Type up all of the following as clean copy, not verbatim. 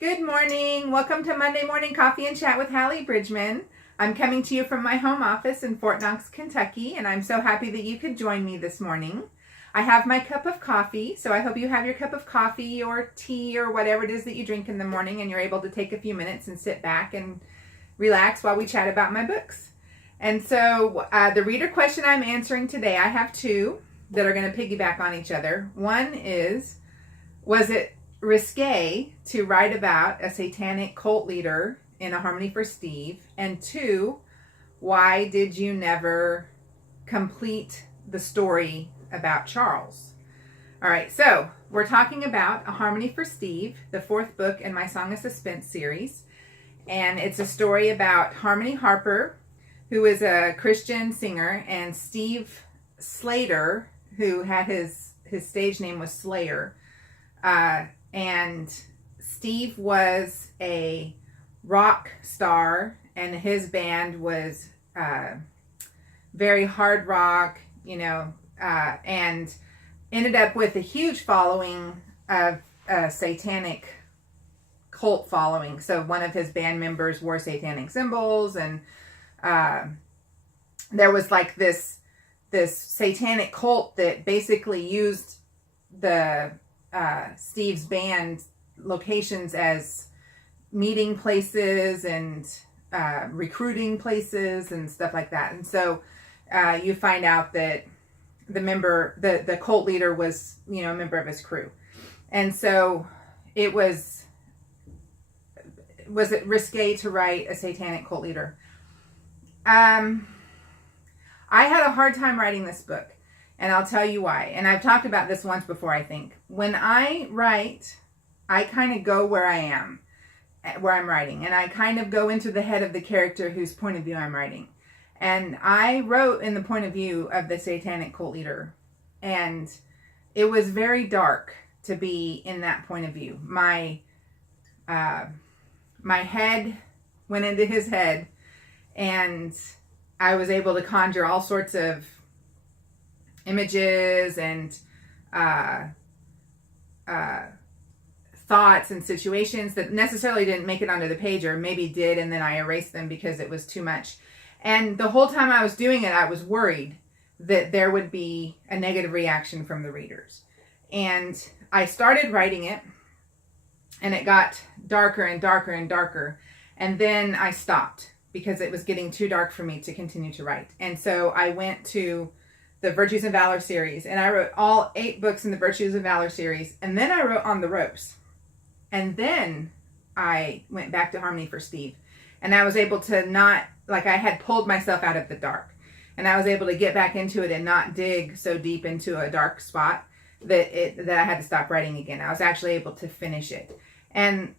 Good morning. Welcome to Monday Morning Coffee and Chat with Hallee Bridgeman. I'm coming to you from my home office in Fort Knox, Kentucky, and I'm so happy that you could join me this morning. I have my cup of coffee, so I hope you have your cup of coffee or tea or whatever it is that you drink in the morning, and you're able to take a few minutes and sit back and relax while we chat about my books. And so the reader question I'm answering today, I have two that are going to piggyback on each other. One is, was it risque to write about a satanic cult leader in A Harmony for Steve? And two, why did you never complete the story about Charles? All right, so we're talking about A Harmony for Steve, the fourth book in my Song of Suspense series. And it's a story about Harmony Harper, who is a Christian singer, and Steve Slater, who had his stage name was Slayer. And Steve was a rock star, and his band was very hard rock, and ended up with a huge following of satanic cult following. So one of his band members wore satanic symbols, and there was like this satanic cult that basically used the Steve's band locations as meeting places and recruiting places and stuff like that. And so you find out that the cult leader was, a member of his crew. And so was it risque to write a satanic cult leader? I had a hard time writing this book. And I'll tell you why. And I've talked about this once before, I think. When I write, I kind of go where I am, where I'm writing. And I kind of go into the head of the character whose point of view I'm writing. And I wrote in the point of view of the satanic cult leader. And it was very dark to be in that point of view. My head went into his head. And I was able to conjure all sorts of images and thoughts and situations that necessarily didn't make it onto the page, or maybe did, and then I erased them because it was too much. And the whole time I was doing it, I was worried that there would be a negative reaction from the readers. And I started writing it, and it got darker and darker and darker. And then I stopped because it was getting too dark for me to continue to write. And so I went to the Virtues and Valor series, and I wrote all 8 books in the Virtues and Valor series, and then I wrote On the Ropes, and then I went back to Harmony for Steve, and I was able to I had pulled myself out of the dark, and I was able to get back into it and not dig so deep into a dark spot that I had to stop writing again. I was actually able to finish it, and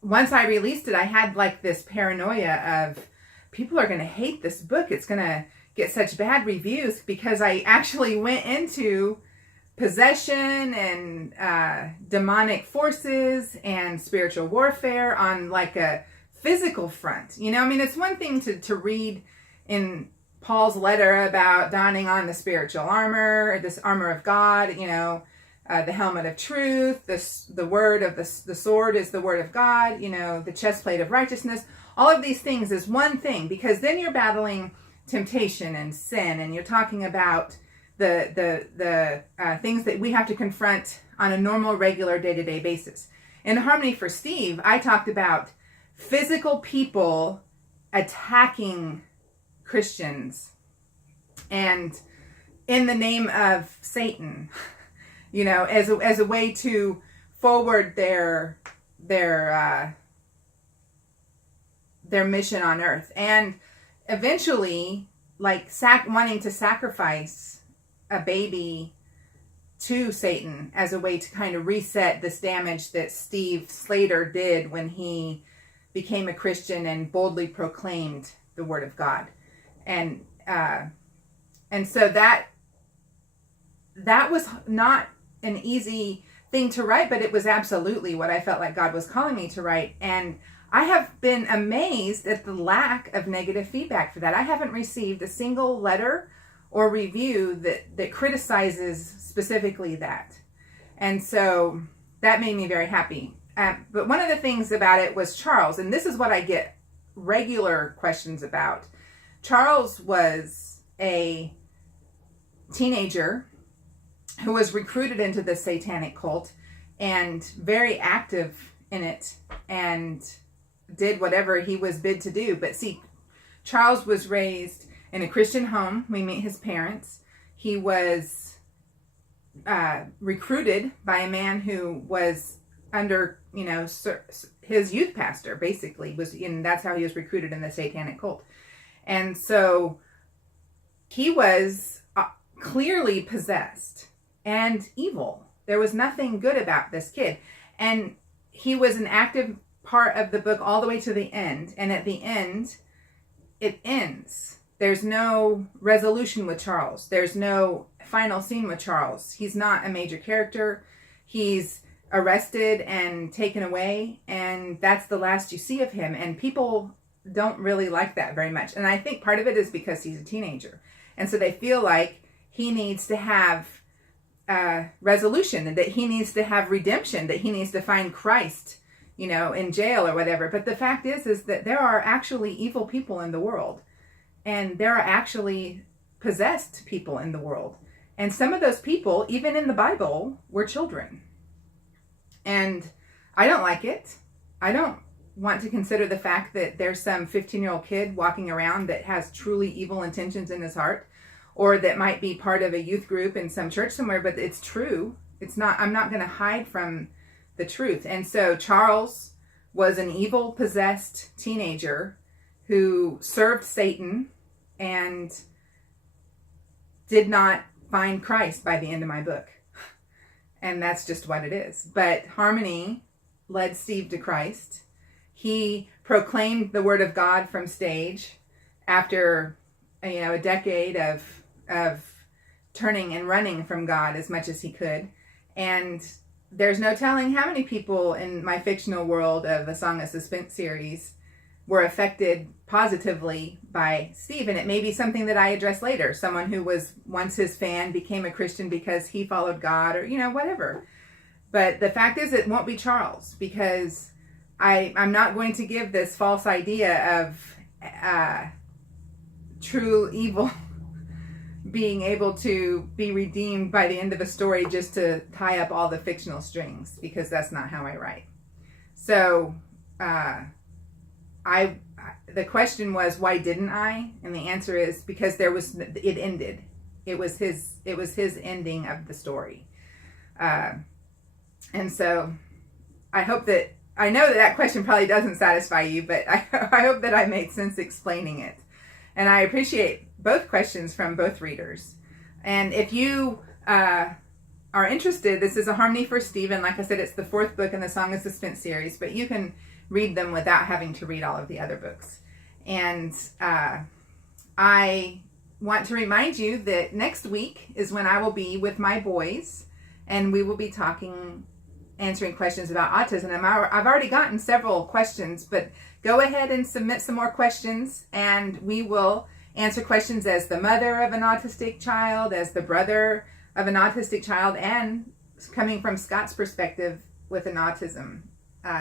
once I released it, I had this paranoia of people are going to hate this book. It's going to get such bad reviews because I actually went into possession and demonic forces and spiritual warfare on a physical front. It's one thing to read in Paul's letter about donning on the spiritual armor, this armor of God, the helmet of truth, the word of the sword is the word of God, the chest plate of righteousness. All of these things is one thing, because then you're battling temptation and sin, and you're talking about the things that we have to confront on a normal, regular, day-to-day basis. In Harmony for Steve, I talked about physical people attacking Christians, and in the name of Satan, as a way to forward their mission on earth, and eventually wanting to sacrifice a baby to Satan as a way to kind of reset this damage that Steve Slater did when he became a Christian and boldly proclaimed the word of God. And so that was not an easy thing to write, but it was absolutely what I felt like God was calling me to write. And I have been amazed at the lack of negative feedback for that. I haven't received a single letter or review that criticizes specifically that. And so that made me very happy. But one of the things about it was Charles, and this is what I get regular questions about. Charles was a teenager who was recruited into the satanic cult and very active in it and did whatever he was bid to do. But see, Charles was raised in a Christian home. We meet his parents. He was recruited by a man who was under, his youth pastor, basically, and that's how he was recruited in the satanic cult. And so he was clearly possessed and evil. There was nothing good about this kid. And he was an active part of the book all the way to the end. And at the end, it ends. There's no resolution with Charles. There's no final scene with Charles. He's not a major character. He's arrested and taken away, and that's the last you see of him. And people don't really like that very much. And I think part of it is because he's a teenager. And so they feel like he needs to have resolution, and that he needs to have redemption, that he needs to find Christ, in jail or whatever. But the fact is that there are actually evil people in the world. And there are actually possessed people in the world. And some of those people, even in the Bible, were children. And I don't like it. I don't want to consider the fact that there's some 15-year-old kid walking around that has truly evil intentions in his heart, or that might be part of a youth group in some church somewhere, but it's true. I'm not going to hide from the truth. And so Charles was an evil, possessed teenager who served Satan and did not find Christ by the end of my book. And that's just what it is. But Harmony led Steve to Christ. He proclaimed the word of God from stage after, a decade of turning and running from God as much as he could. And there's no telling how many people in my fictional world of the Song of Suspense series were affected positively by Steve. And it may be something that I address later. Someone who was once his fan became a Christian because he followed God, or, whatever. But the fact is, it won't be Charles, because I'm not going to give this false idea of true evil being able to be redeemed by the end of a story just to tie up all the fictional strings, because that's not how I write. So, the question was, why didn't I? And the answer is because it ended. It was his ending of the story. And so I know that question probably doesn't satisfy you, but I hope that I made sense explaining it. And I appreciate both questions from both readers. And if you are interested, this is A Harmony for Stephen. Like I said, it's the 4th book in the Song of Suspense series, but you can read them without having to read all of the other books. And I want to remind you that next week is when I will be with my boys, and we will be answering questions about autism. And I've already gotten several questions, but go ahead and submit some more questions, and we will answer questions as the mother of an autistic child, as the brother of an autistic child, and coming from Scott's perspective with an autism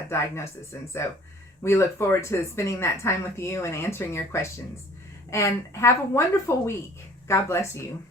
diagnosis. And so we look forward to spending that time with you and answering your questions. And have a wonderful week. God bless you.